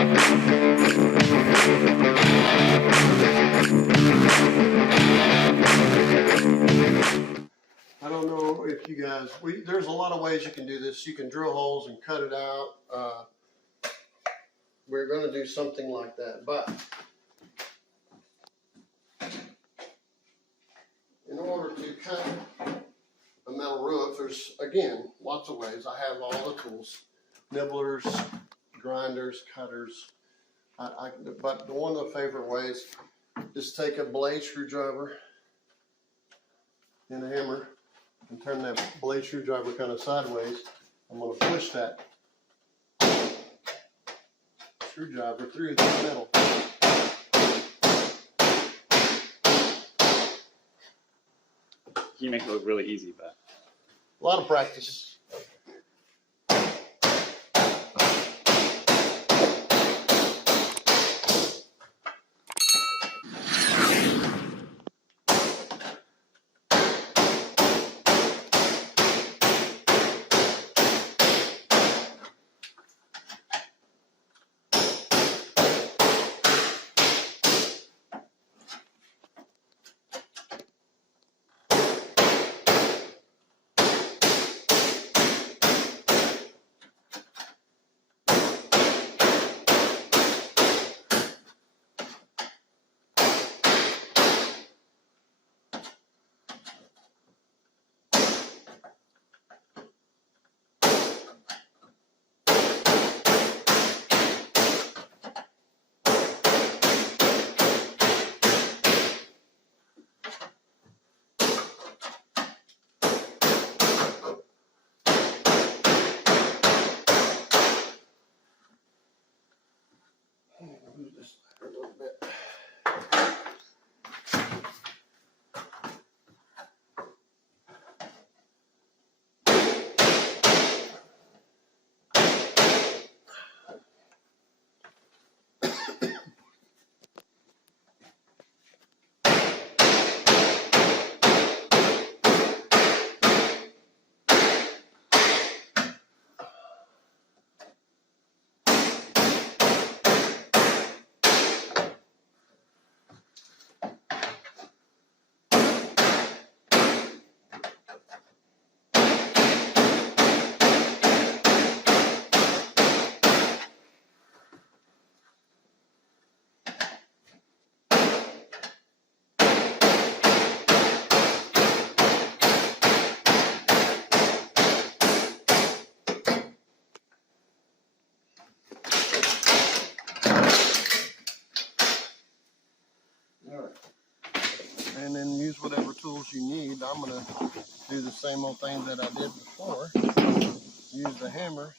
I don't know if you guys, there's a lot of ways you can do this. You can drill holes and cut it out. We're going to do something like that, but in order to cut a metal roof, there's, again, lots of ways. I have all the tools, nibblers, grinders, cutters. But one of the favorite ways is take a blade screwdriver and a hammer and turn that blade screwdriver kind of sideways. I'm going to push that screwdriver through the metal. You make it look really easy, but a lot of practice. Move this a little bit. And then use whatever tools you need. I'm going to do the same old thing that I did before. Use the hammer